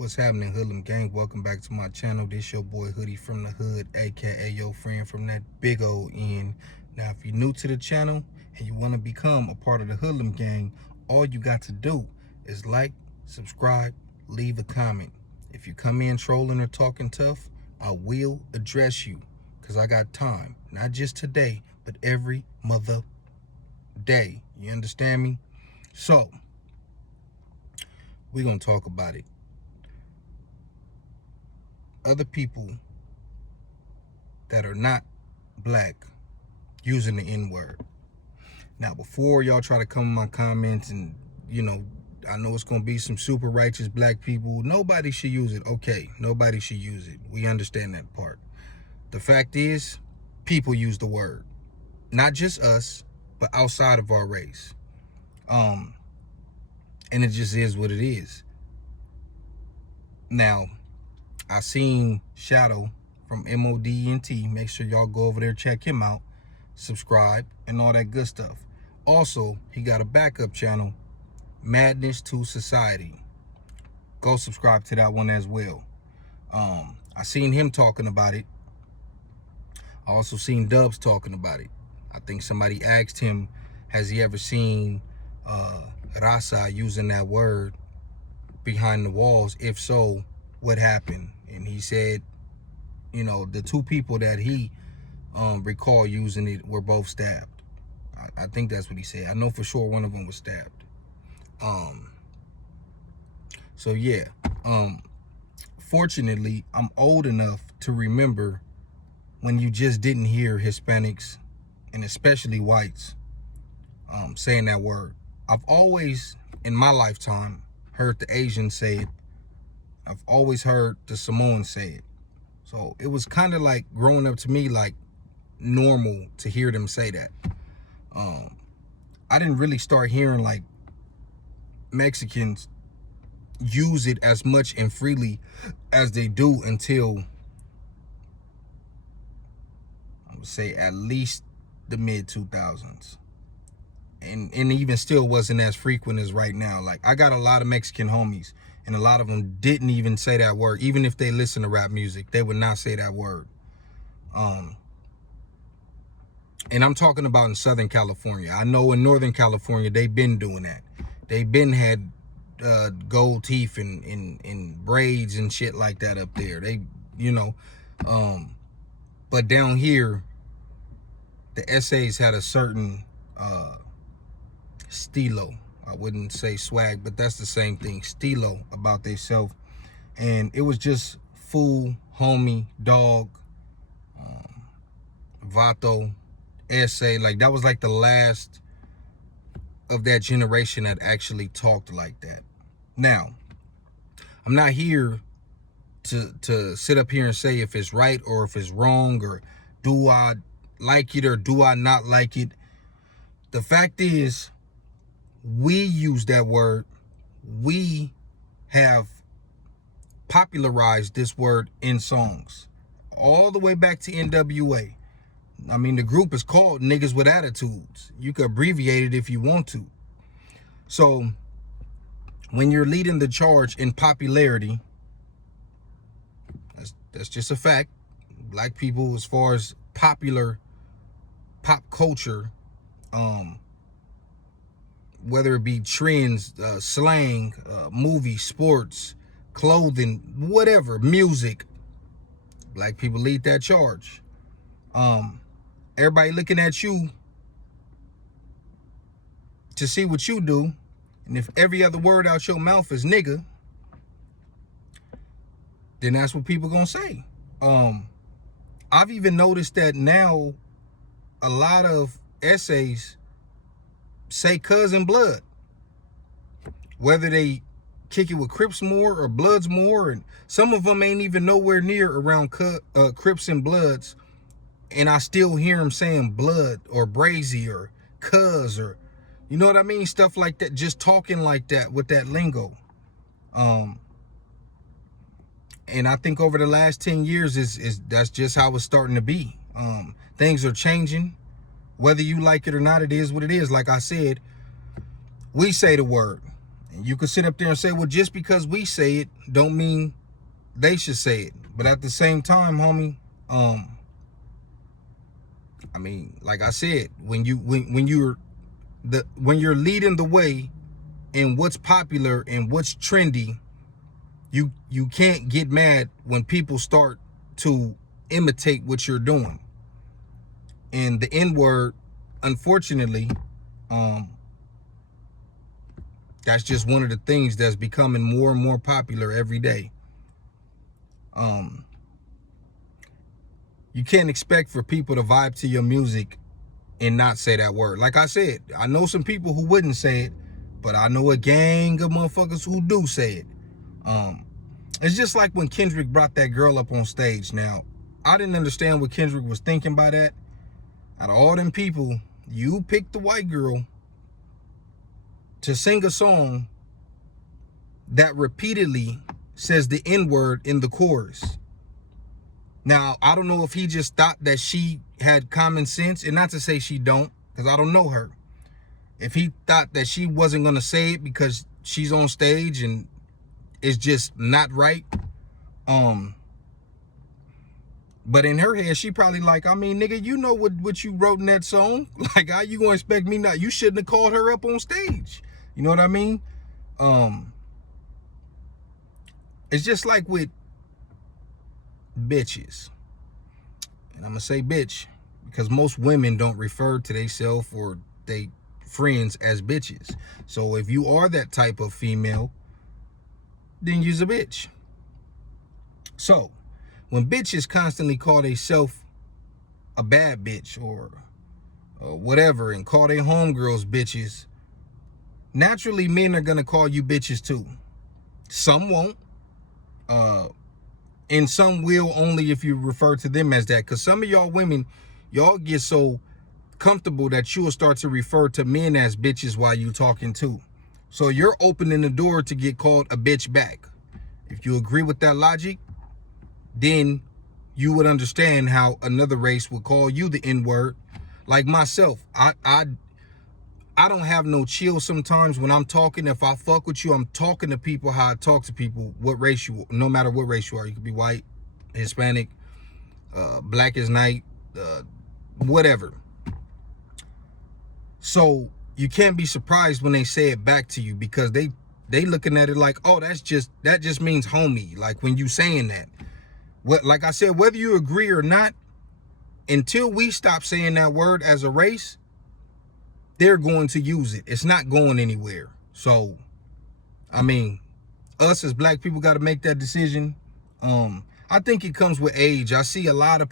What's happening, Hoodlum Gang? Welcome back to my channel. This your boy Hoodie from the Hood, aka your friend from that big old end. Now, if you're new to the channel and you want to become a part of the Hoodlum Gang, all you got to do is like, subscribe, leave a comment. If you come in trolling or talking tough, I will address you because I got time. Not just today, but every mother day. You understand me? So, we're going to talk about it. Other people that are not black using the N-word. Now, before y'all try to come in my comments and, I know it's going to be some super righteous black people. Nobody should use it. Okay, nobody should use it. We understand that part. The fact is, people use the word. Not just us, but outside of our race. And it just is what it is. Now, I seen Shadow from MODENT. Make sure y'all go over there, check him out, subscribe, and all that good stuff. Also, he got a backup channel, Madness to Society. Go subscribe to that one as well. I seen him talking about it. I also seen Dubs talking about it. I think somebody asked him, has he ever seen Raza using that word behind the walls? If so, what happened? And he said, the two people that he recall using it were both stabbed. I think that's what he said. I know for sure one of them was stabbed. So yeah. Fortunately, I'm old enough to remember when you just didn't hear Hispanics and especially whites saying that word. I've always, in my lifetime, heard the Asians say it. I've always heard the Samoans say it. So it was kind of like growing up to me like normal to hear them say that. I didn't really start hearing like Mexicans use it as much and freely as they do until, I would say, at least the mid-2000s. And even still wasn't as frequent as right now. Like, I got a lot of Mexican homies, and a lot of them didn't even say that word. Even if they listen to rap music, they would not say that word. And I'm talking about in Southern California. I know in Northern California, they've been doing that. They've been had gold teeth and braids and shit like that up there. They, but down here, the essays had a certain stilo. I wouldn't say swag, but that's the same thing. Stilo about themselves. And it was just fool, homie, dog, vato, essay. Like, that was like the last of that generation that actually talked like that. Now, I'm not here to sit up here and say if it's right or if it's wrong, or do I like it or do I not like it. The fact is, we use that word. We have popularized this word in songs all the way back to NWA. I mean, the group is called Niggas with Attitudes. You could abbreviate it if you want to. So when you're leading the charge in popularity, that's just a fact. Black people, as far as popular pop culture, whether it be trends, slang, movies, sports, clothing, whatever, music, black people lead that charge. Everybody looking at you to see what you do. And if every other word out your mouth is nigga, then that's what people gonna say. I've even noticed that now a lot of essays say cousin blood, whether they kick it with Crips more or Bloods more, and some of them ain't even nowhere near around Crips and Bloods, and I still hear them saying blood or brazy or cuz, or you know what I mean, stuff like that, just talking like that with that lingo. And I think over the last 10 years that's just how it's starting to be. Things are changing. Whether you like it or not, it is what it is. Like I said, we say the word. And you could sit up there and say, well, just because we say it don't mean they should say it. But at the same time, homie, I mean, like I said, when you're leading the way in what's popular and what's trendy, you can't get mad when people start to imitate what you're doing. And the N-word, unfortunately, that's just one of the things that's becoming more and more popular every day. You can't expect for people to vibe to your music and not say that word. Like I said, I know some people who wouldn't say it, but I know a gang of motherfuckers who do say it. It's just like when Kendrick brought that girl up on stage. Now, I didn't understand what Kendrick was thinking by that. Out of all them people, you picked the white girl to sing a song that repeatedly says the N-word in the chorus. Now, I don't know if he just thought that she had common sense, and not to say she don't, because I don't know her. If he thought that she wasn't going to say it because she's on stage and it's just not right. But in her head, she probably like, I mean, nigga, you know what you wrote in that song? Like, how you going to expect me not? You shouldn't have called her up on stage. You know what I mean? It's just like with bitches. And I'm going to say bitch because most women don't refer to themselves or they friends as bitches. So if you are that type of female, then you's a bitch. So when bitches constantly call themselves a bad bitch or whatever and call their homegirls bitches, naturally men are going to call you bitches too. Some won't. And some will only if you refer to them as that. Because some of y'all women, y'all get so comfortable that you'll start to refer to men as bitches while you talking too. So you're opening the door to get called a bitch back. If you agree with that logic, then you would understand how another race would call you the N-word. Like myself, I don't have no chill sometimes when I'm talking. If I fuck with you, I'm talking to people how I talk to people, what race you, no matter what race you are. You could be white, Hispanic, black as night, whatever. So you can't be surprised when they say it back to you because they looking at it like, oh, that just means homie. Like when you saying that, like I said, whether you agree or not, until we stop saying that word as a race, they're going to use it. It's not going anywhere. So, I mean, us as black people got to make that decision. I think it comes with age. I see a lot of